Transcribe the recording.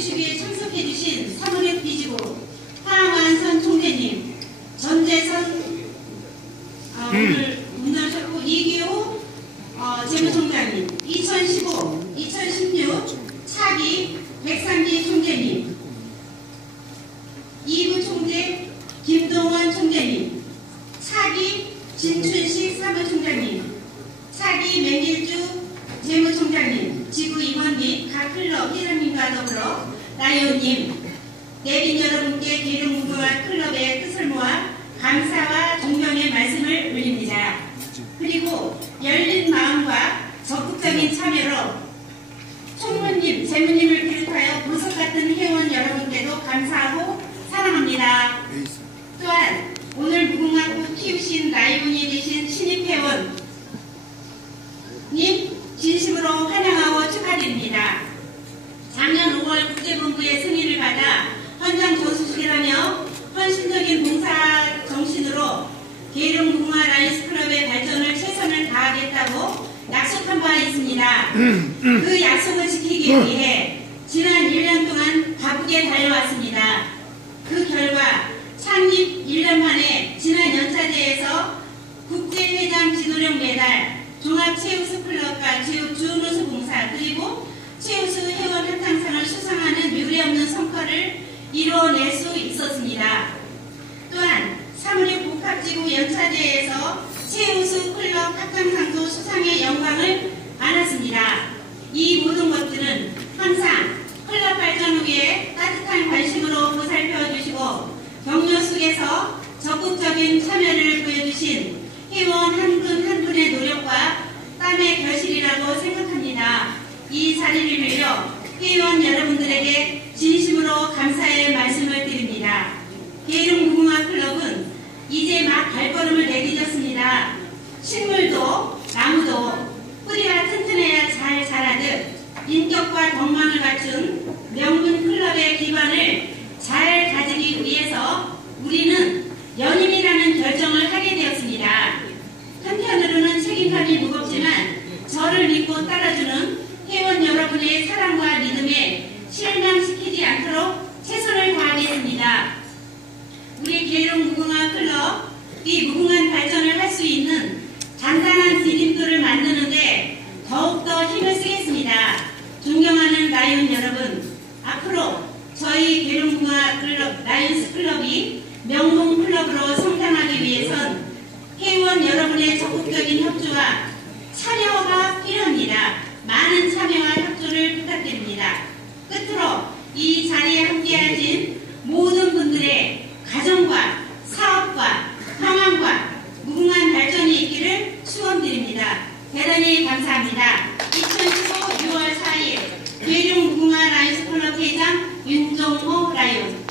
주시기에 참석해주신 사무력 비지구 하완선 총재님, 전재선 어, 오늘 문자셨고 이기호 어, 재무총장님, 2015, 2016 차기 백상기 총재님, 이부 총재 김동원 총재님, 차기 진춘식 사무총장님, 차기 맹일주 재무총장님, 지구 임원 및 각 클럽 회장님과 더불어 라이온님, 내빈 여러분께 기름무궁화 클럽의 뜻을 모아 감사와 존경의 말씀을 올립니다. 그리고 열린 마음과 적극적인 참여로 총무님, 재무님을 비롯하여 보석 같은 회원 여러분께도 감사하고 사랑합니다. 또한 오늘 무궁화꽃 키우신 라이온이 되신 신입 회원 님 진심으로 환영하고 축하드립니다. 작년 5월 국제본부의 승인을 받아 현장 조수식이라며 헌신적인 봉사 정신으로 계룡 무궁화 라이스 클럽의 발전을 최선을 다하겠다고 약속한 바 있습니다. 그 약속을 지키기 위해 지난 1년 동안 바쁘게 달려왔습니다. 그 결과 창립 1년 만에 지난 연차대에서 국제회장 지도력 메달, 종합체육수 클럽과 체육 준우수 봉사 그리고 최우수 회원 한탕상을 수상하는 유례없는 성과를 이뤄낼 수 있었습니다. 또한 사무리 복합지구 연차대에서 최우수 클럽 합당상도 수상의 영광을 안았습니다. 이 모든 것들은 항상 클럽 발전을 위해 따뜻한 관심으로 보살펴 주시고 격려 속에서 적극적인 참여를 보여주신 회원 한 분 한 분의 노력과 땀의 결실이라고 생각합니다. 이 자리를 빌려 회원 여러분들에게 진심으로 감사의 말씀을 드립니다. 계룡 무궁화 클럽은 이제 막 발걸음을 내딛었습니다. 식물도 뿌리가 튼튼해야 잘 자라듯 인격과 덕망을 갖춘 명문 클럽의 기반을 잘 가지기 위해서 우리는 연임이라는 결정을 하게 되었습니다. 한편으로는 책임감이 무겁지만 저를 믿고 따라주는 회원 여러분의 사랑과 믿음에 실망시키지 않도록 최선을 다하겠습니다. 우리 계룡 무궁화 클럽 이 무궁한 발전을 할 수 있는 단단한 디딤돌을 만드는데 더욱더 힘을 쓰겠습니다. 존경하는 라이온 여러분, 앞으로 저희 계룡 무궁화 클럽, 라이온스 클럽이 명문 클럽으로 성장하기 위해선 회원 여러분의 적극적인 협조와. 많은 참여와 협조를 부탁드립니다. 끝으로 이 자리에 함께하신 모든 분들의 가정과 사업과 평안과 무궁한 발전이 있기를 축원드립니다. 대단히 감사합니다. 2015 6월 4일 괴룡 무궁화 라이스 클럽 회장 윤종호 라이온